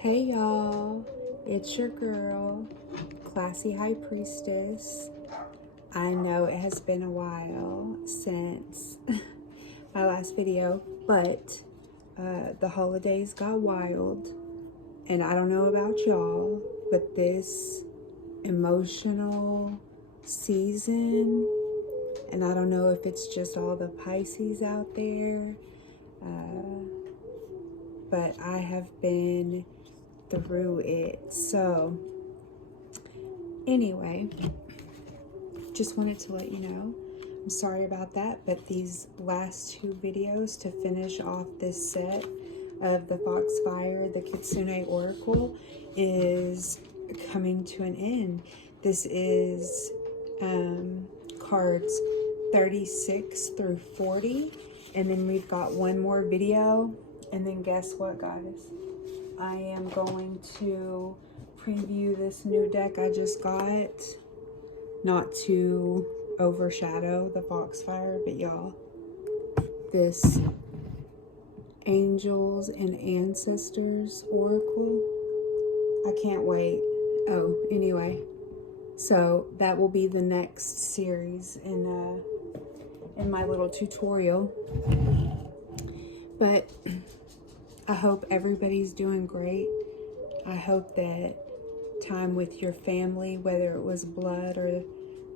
Hey y'all, it's your girl, Classy High Priestess. I know it has been a while since my last video, but the holidays got wild, and I don't know about y'all, but this emotional season, and I don't know if it's just all the Pisces out there, but I have been through it. So anyway, just wanted to let you know, I'm sorry about that, but these last two videos to finish off this set of the Foxfire, the Kitsune Oracle, is coming to an end. This is cards 36 through 40, and then we've got one more video, and then guess what, guys? I am going to preview this new deck I just got. Not to overshadow the Foxfire, but y'all, this Angels and Ancestors Oracle, I can't wait. Oh, anyway, so that will be the next series in my little tutorial. But I hope everybody's doing great. I hope that time with your family, whether it was blood or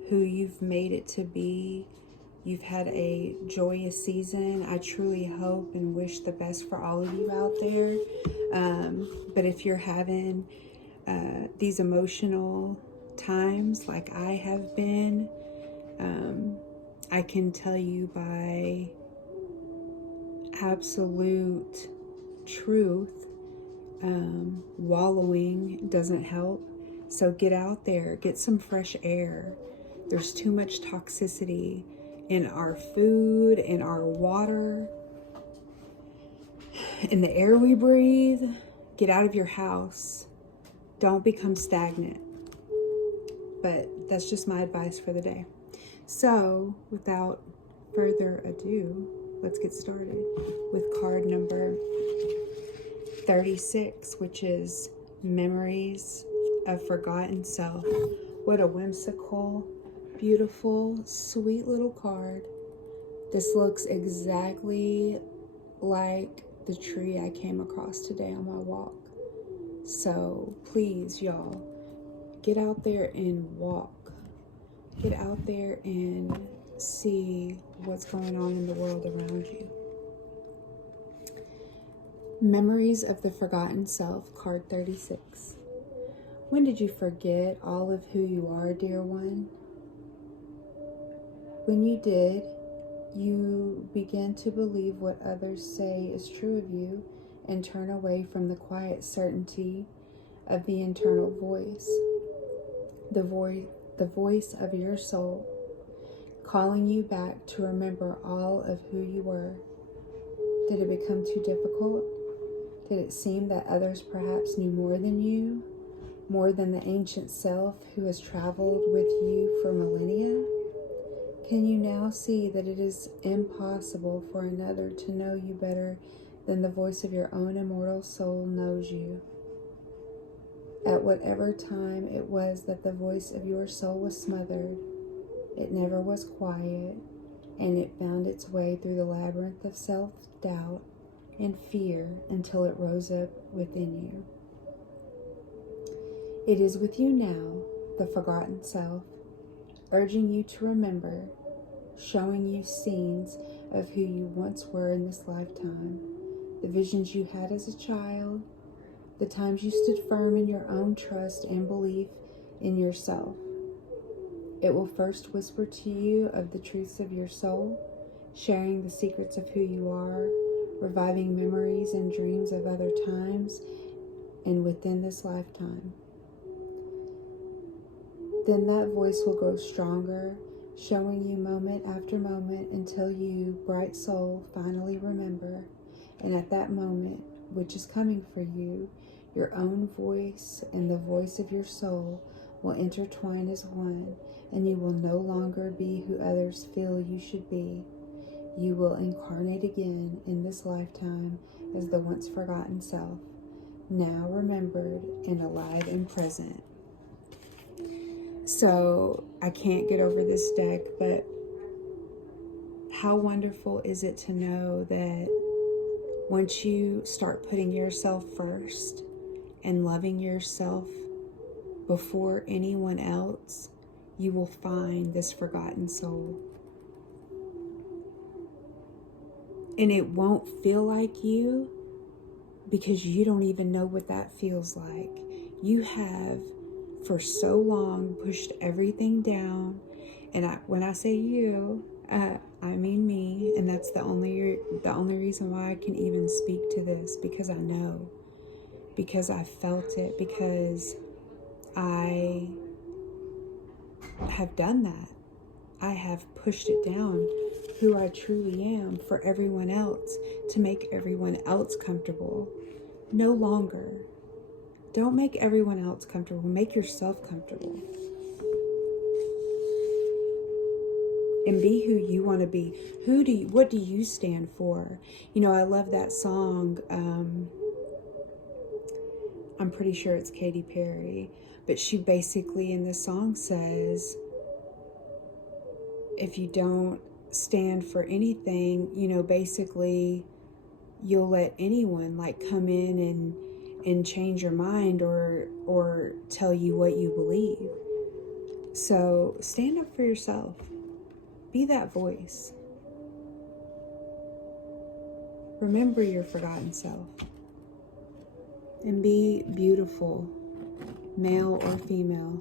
who you've made it to be, you've had a joyous season. I truly hope and wish the best for all of you out there. But if you're having these emotional times like I have been, I can tell you by absolute truth, wallowing doesn't help. So get out there, get some fresh air. There's too much toxicity in our food, in our water, in the air we breathe. Get out of your house. Don't become stagnant. But that's just my advice for the day. So without further ado, let's get started with card number 36, which is Memories of Forgotten Self. What a whimsical, beautiful, sweet little card. This looks exactly like the tree I came across today on my walk. So please, y'all, get out there and walk. Get out there and see what's going on in the world around you. Memories of the Forgotten Self, card 36. When did you forget all of who you are, dear one? When you did, you began to believe what others say is true of you and turn away from the quiet certainty of the internal voice, the voice of your soul, calling you back to remember all of who you were. Did it become too difficult? Did it seem that others perhaps knew more than you, more than the ancient self who has traveled with you for millennia? Can you now see that it is impossible for another to know you better than the voice of your own immortal soul knows you? At whatever time it was that the voice of your soul was smothered, it never was quiet, and it found its way through the labyrinth of self-doubt and fear until it rose up within you. It is with you now, the forgotten self, urging you to remember, showing you scenes of who you once were in this lifetime, the visions you had as a child, the times you stood firm in your own trust and belief in yourself. It will first whisper to you of the truths of your soul, sharing the secrets of who you are, reviving memories and dreams of other times and within this lifetime. Then that voice will grow stronger, showing you moment after moment until you, bright soul, finally remember. And at that moment, which is coming for you, your own voice and the voice of your soul will intertwine as one, and you will no longer be who others feel you should be. You will incarnate again in this lifetime as the once forgotten self, now remembered and alive and present. So I can't get over this deck, but how wonderful is it to know that once you start putting yourself first and loving yourself before anyone else, you will find this forgotten soul. And it won't feel like you, because you don't even know what that feels like. You have for so long pushed everything down. And when I say you, I mean me. And that's the only reason why I can even speak to this, because I know, because I felt it, because I have done that. I have pushed it down, who I truly am, for everyone else, to make everyone else comfortable. No longer. Don't make everyone else comfortable. Make yourself comfortable. And be who you want to be. What do you stand for? You know, I love that song. I'm pretty sure it's Katy Perry, but she basically in the song says, if you don't stand for anything, you know, basically you'll let anyone like come in and change your mind or tell you what you believe. So stand up for yourself. Be that voice. Remember your forgotten self. And be beautiful, male or female,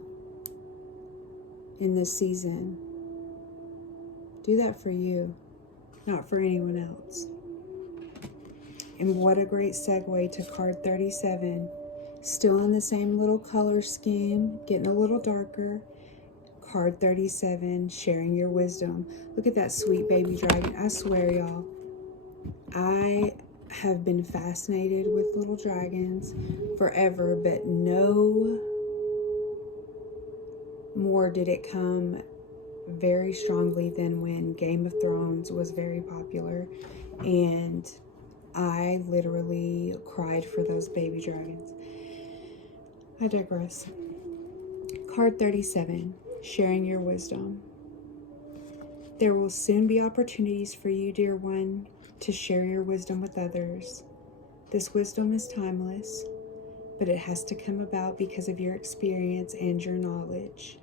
in this season. Do that for you, not for anyone else. And what a great segue to card 37. Still in the same little color scheme, getting a little darker. Card 37, sharing your wisdom. Look at that sweet baby dragon. I swear, y'all, I have been fascinated with little dragons forever, but no more did it come very strongly than when Game of Thrones was very popular, and I literally cried for those baby dragons. I digress. Card 37, sharing your wisdom. There will soon be opportunities for you, dear one, to share your wisdom with others. This wisdom is timeless, but it has to come about because of your experience and your knowledge.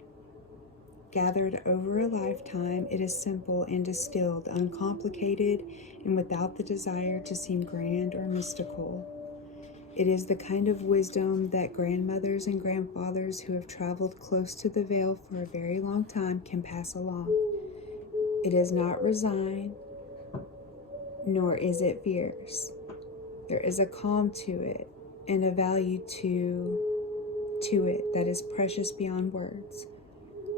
Gathered over a lifetime, it is simple and distilled, uncomplicated, and without the desire to seem grand or mystical. It is the kind of wisdom that grandmothers and grandfathers who have traveled close to the veil for a very long time can pass along. It is not resigned, nor is it fierce. There is a calm to it and a value to it that is precious beyond words.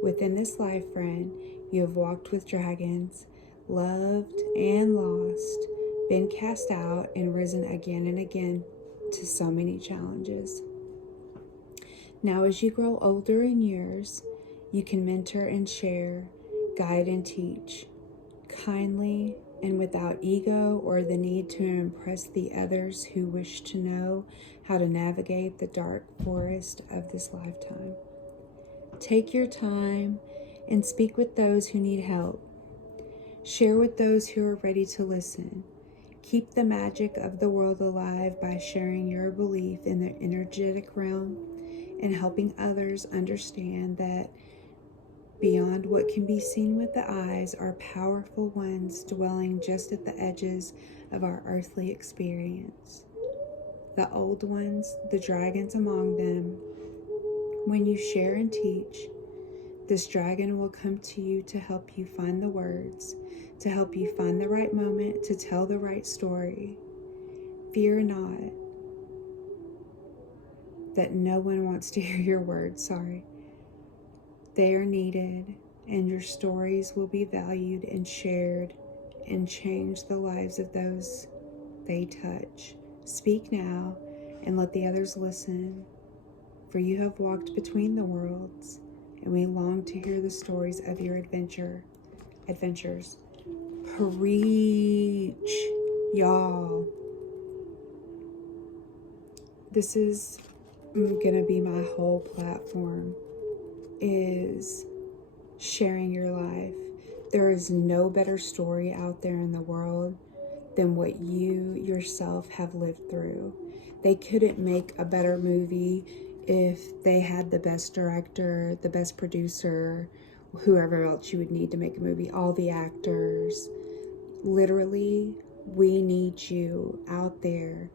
Within this life, friend, you have walked with dragons, loved and lost, been cast out and risen again and again to so many challenges. Now, as you grow older in years, you can mentor and share, guide and teach, kindly and without ego or the need to impress the others who wish to know how to navigate the dark forest of this lifetime. Take your time and speak with those who need help. Share with those who are ready to listen. Keep the magic of the world alive by sharing your belief in the energetic realm and helping others understand that beyond what can be seen with the eyes are powerful ones dwelling just at the edges of our earthly experience. The old ones, the dragons among them. When you share and teach, this dragon will come to you to help you find the words, to help you find the right moment, to tell the right story. Fear not that no one wants to hear your words, They are needed, and your stories will be valued and shared and change the lives of those they touch. Speak now and let the others listen, for you have walked between the worlds, and we long to hear the stories of your adventures. Preach, y'all. this is gonna be my whole platform, is sharing your life. There is no better story out there in the world than what you yourself have lived through. They couldn't make a better movie if they had the best director, the best producer, whoever else you would need to make a movie, all the actors. Literally, we need you out there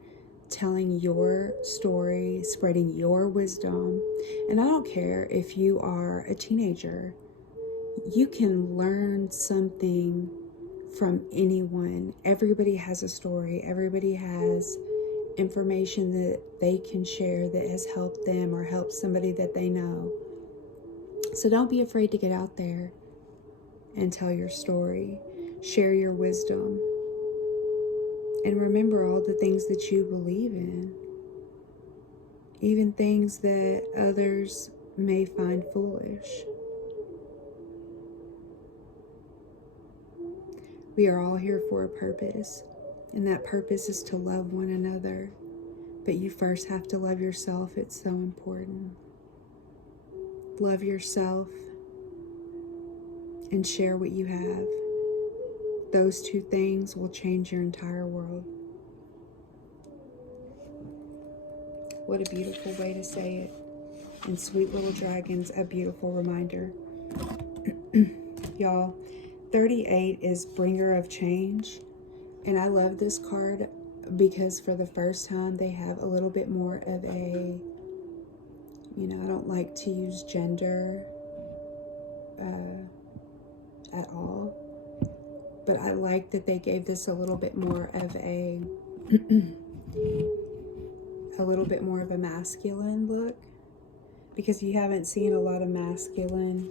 telling your story, spreading your wisdom. And I don't care if you are a teenager, you can learn something from anyone. Everybody has a story. Everybody has information that they can share that has helped them or helped somebody that they know. So don't be afraid to get out there and tell your story. Share your wisdom. And remember all the things that you believe in. Even things that others may find foolish. We are all here for a purpose. And that purpose is to love one another. But you first have to love yourself. It's so important. Love yourself and share what you have. Those two things will change your entire world. What a beautiful way to say it. And Sweet Little Dragons, a beautiful reminder. Y'all, 38 is bringer of change. And I love this card because for the first time they have a little bit more of a, I don't like to use gender at all. But I like that they gave this a little bit more of a masculine look, because you haven't seen a lot of masculine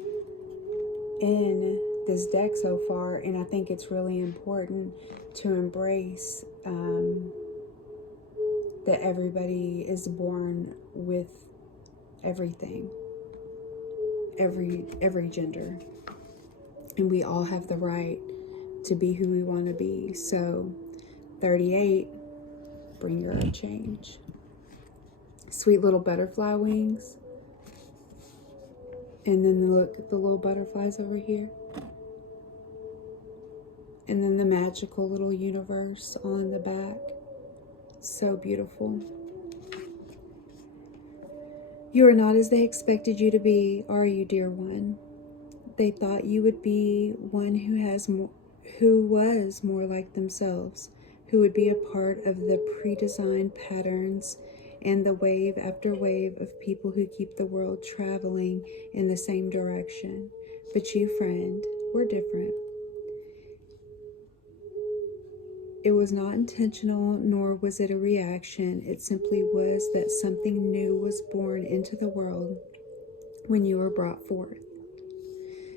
in this deck so far, and I think it's really important to embrace that everybody is born with everything, every gender, and we all have the right to be who we want to be. So 38, bringer of change. Sweet little butterfly wings. And then look at the little butterflies over here. And then the magical little universe on the back. So beautiful. You are not as they expected you to be, are you, dear one? They thought you would be one who was more like themselves, who would be a part of the pre-designed patterns and the wave after wave of people who keep the world traveling in the same direction. But you, friend, were different. It was not intentional, nor was it a reaction. It simply was that something new was born into the world when you were brought forth.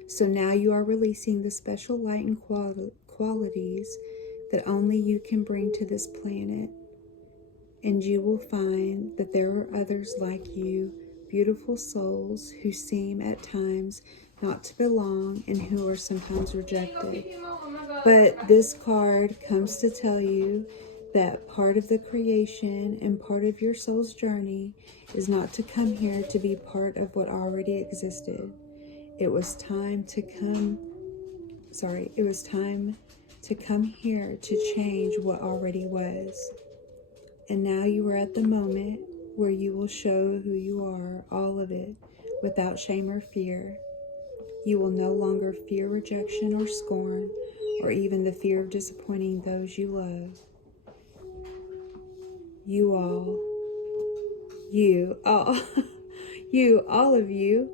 So now you are releasing the special light and qualities that only you can bring to this planet. And you will find that there are others like you, beautiful souls who seem at times not to belong and who are sometimes rejected. But this card comes to tell you that part of the creation and part of your soul's journey is not to come here to be part of what already existed. It was time to come here to change what already was. And now you are at the moment where you will show who you are, all of it, without shame or fear. You will no longer fear rejection or scorn, or even the fear of disappointing those you love. All of you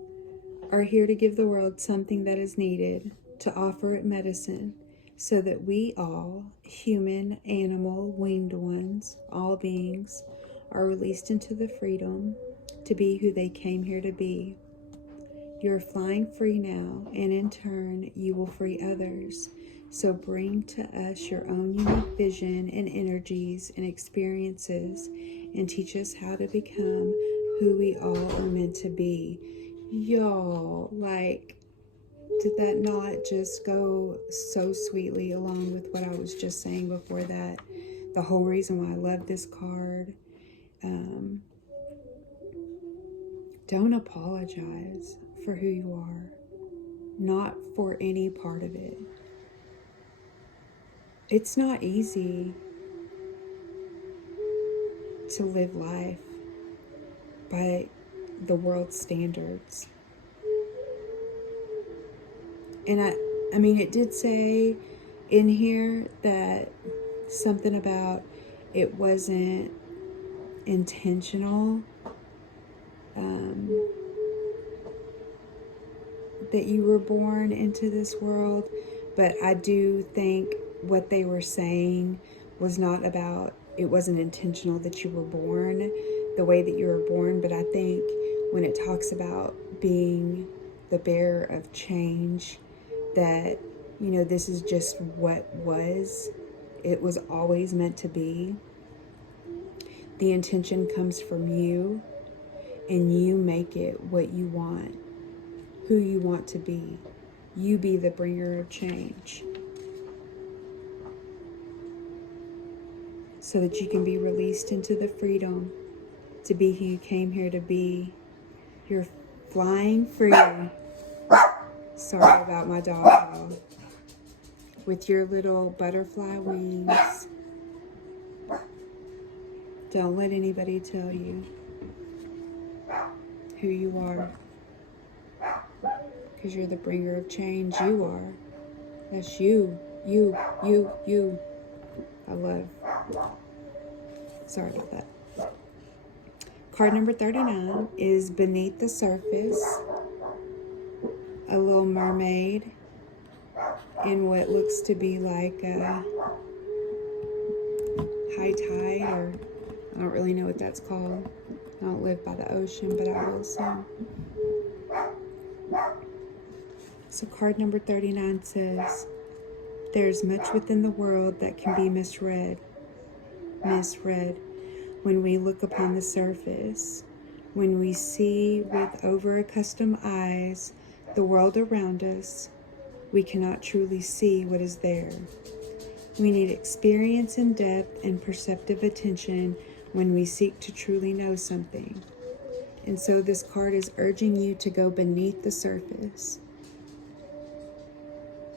are here to give the world something that is needed, to offer it medicine, so that we all, human, animal, winged ones, all beings, are released into the freedom to be who they came here to be. You're flying free now, and in turn, you will free others. So bring to us your own unique vision and energies and experiences, and teach us how to become who we all are meant to be. Y'all, did that not just go so sweetly along with what I was just saying before that? The whole reason why I love this card. Don't apologize for who you are, not for any part of it. It's not easy to live life by the world's standards. And I mean, it did say in here that something about it wasn't intentional, that you were born into this world. But I do think what they were saying was not about, it wasn't intentional that you were born the way that you were born. But I think when it talks about being the bearer of change, that, you know, this is just what was. It was always meant to be. The intention comes from you, and you make it what you want, who you want to be. You be the bringer of change, so that you can be released into the freedom to be who you came here to be. You're flying free. Sorry about my dog, y'all. With your little butterfly wings. Don't let anybody tell you who you are, because you're the bringer of change. You are. That's you. You. I love. Sorry about that. Card number 39 is Beneath the Surface. A little mermaid in what looks to be like a high tide, or I don't really know what that's called. I don't live by the ocean, but I will soon. So card number 39 says, there's much within the world that can be misread when we look upon the surface. When we see with over-accustomed eyes the world around us, we cannot truly see what is there. We need experience and depth and perceptive attention when we seek to truly know something. And so this card is urging you to go beneath the surface,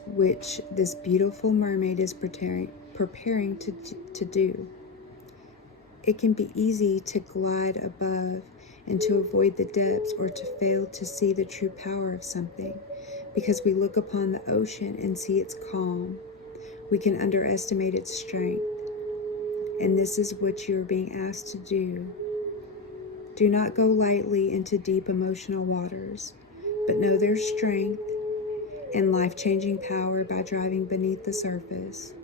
which this beautiful mermaid is preparing to do. It can be easy to glide above and to avoid the depths, or to fail to see the true power of something, because we look upon the ocean and see its calm. We can underestimate its strength. And this is what you're being asked to do. Do not go lightly into deep emotional waters, but know their strength and life-changing power by driving beneath the surface.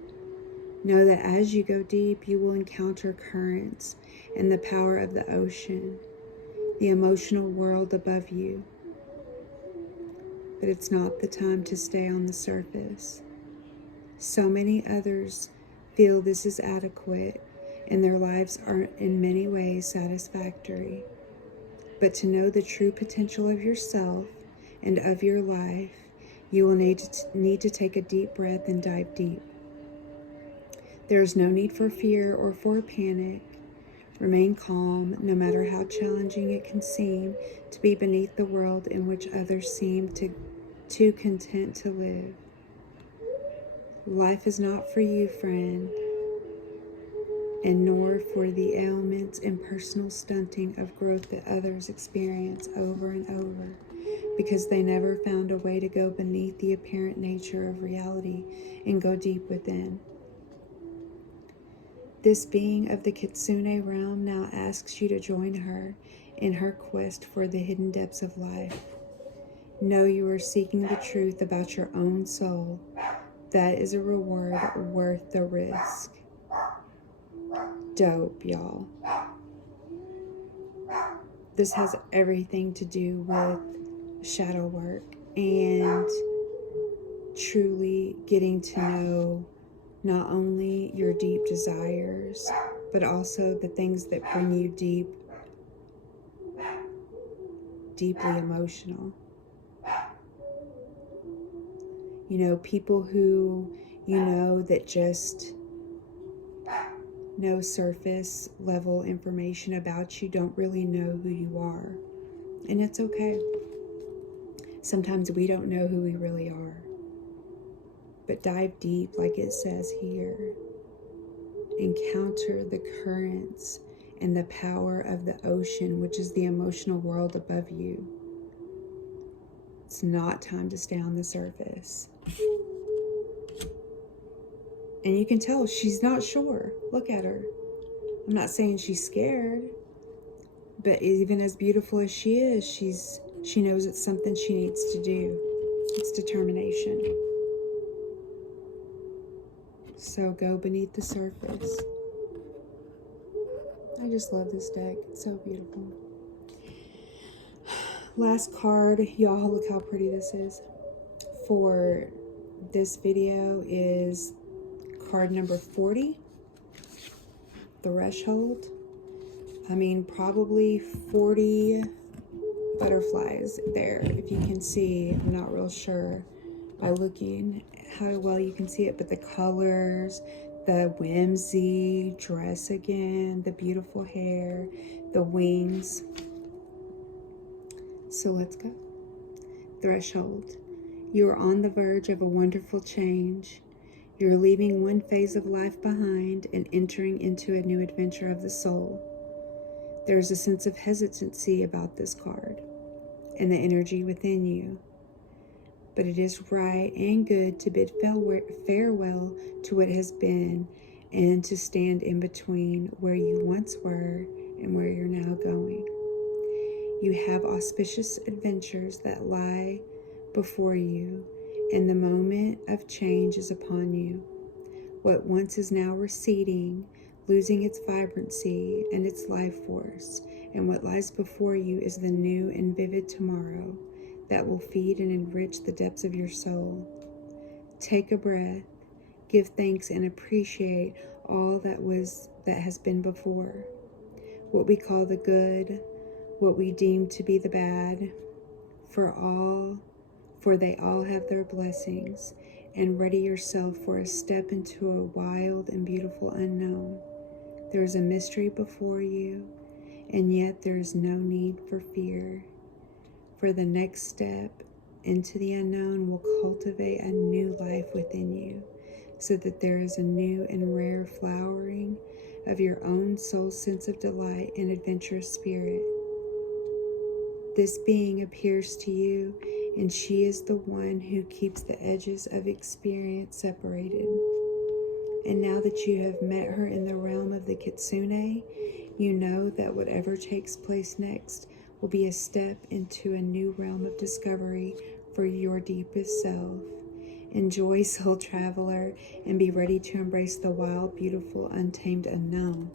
Know that as you go deep, you will encounter currents and the power of the ocean, the emotional world above you. But it's not the time to stay on the surface. So many others feel this is adequate, and their lives are in many ways satisfactory. But to know the true potential of yourself and of your life, you will need to take a deep breath and dive deep. There is no need for fear or for panic. Remain calm, no matter how challenging it can seem to be beneath the world in which others seem too content to live. Life is not for you, friend, and nor for the ailments and personal stunting of growth that others experience over and over, because they never found a way to go beneath the apparent nature of reality and go deep within. This being of the Kitsune realm now asks you to join her in her quest for the hidden depths of life. Know you are seeking the truth about your own soul. That is a reward worth the risk. Dope, y'all. This has everything to do with shadow work and truly getting to know not only your deep desires, but also the things that bring you deeply emotional. You know, people who you know that just know surface level information about you don't really know who you are. And it's okay. Sometimes we don't know who we really are. But dive deep, like it says here. Encounter the currents and the power of the ocean, which is the emotional world above you. It's not time to stay on the surface. And you can tell she's not sure. Look at her. I'm not saying she's scared, but even as beautiful as she is, she knows it's something she needs to do. It's determination. So go beneath the surface. I just love this deck. It's so beautiful. Last card, y'all, look how pretty this is. For this video is card number 40, Threshold. I mean, probably 40 butterflies there. If you can see, I'm not real sure by looking how well you can see it, but the colors, the whimsy, dress again, the beautiful hair, the wings. So let's go. Threshold. You are on the verge of a wonderful change. You're leaving one phase of life behind and entering into a new adventure of the soul. There's a sense of hesitancy about this card and the energy within you. But it is right and good to bid farewell to what has been and to stand in between where you once were and where you're now going. You have auspicious adventures that lie before you, and the moment of change is upon you. What once is now receding, losing its vibrancy and its life force, and what lies before you is the new and vivid tomorrow that will feed and enrich the depths of your soul. Take a breath, give thanks, and appreciate all that has been before. What we call the good, what we deem to be the bad, for they all have their blessings, and ready yourself for a step into a wild and beautiful unknown. There is a mystery before you, and yet there is no need for fear. For the next step into the unknown will cultivate a new life within you, so that there is a new and rare flowering of your own soul's sense of delight and adventurous spirit. This being appears to you, and she is the one who keeps the edges of experience separated. And now that you have met her in the realm of the Kitsune, you know that whatever takes place next will be a step into a new realm of discovery for your deepest self. Enjoy, soul traveler, and be ready to embrace the wild, beautiful, untamed unknown.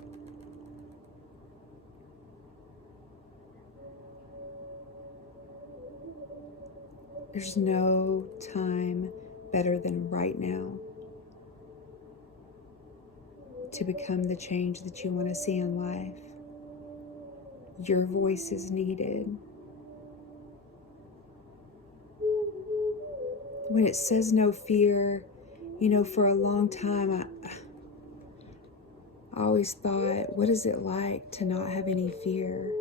There's no time better than right now to become the change that you want to see in life. Your voice is needed. When it says no fear, for a long time, I always thought, what is it like to not have any fear?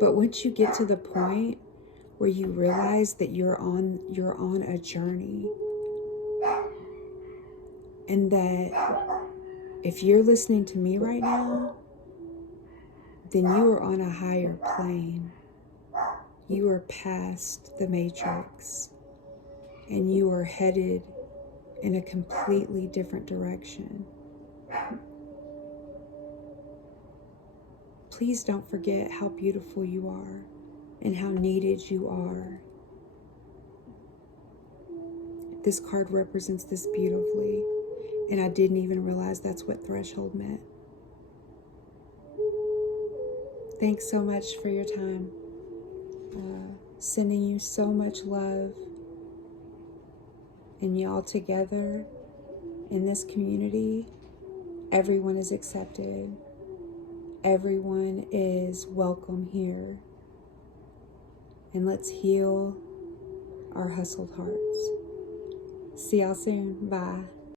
But once you get to the point where you realize that you're on a journey, and that if you're listening to me right now, then you are on a higher plane. You are past the matrix, and you are headed in a completely different direction. Please don't forget how beautiful you are and how needed you are. This card represents this beautifully, and I didn't even realize that's what threshold meant. Thanks so much for your time. Sending you so much love, and y'all together in this community, everyone is accepted. Everyone is welcome here. And let's heal our hustled hearts. See y'all soon. Bye.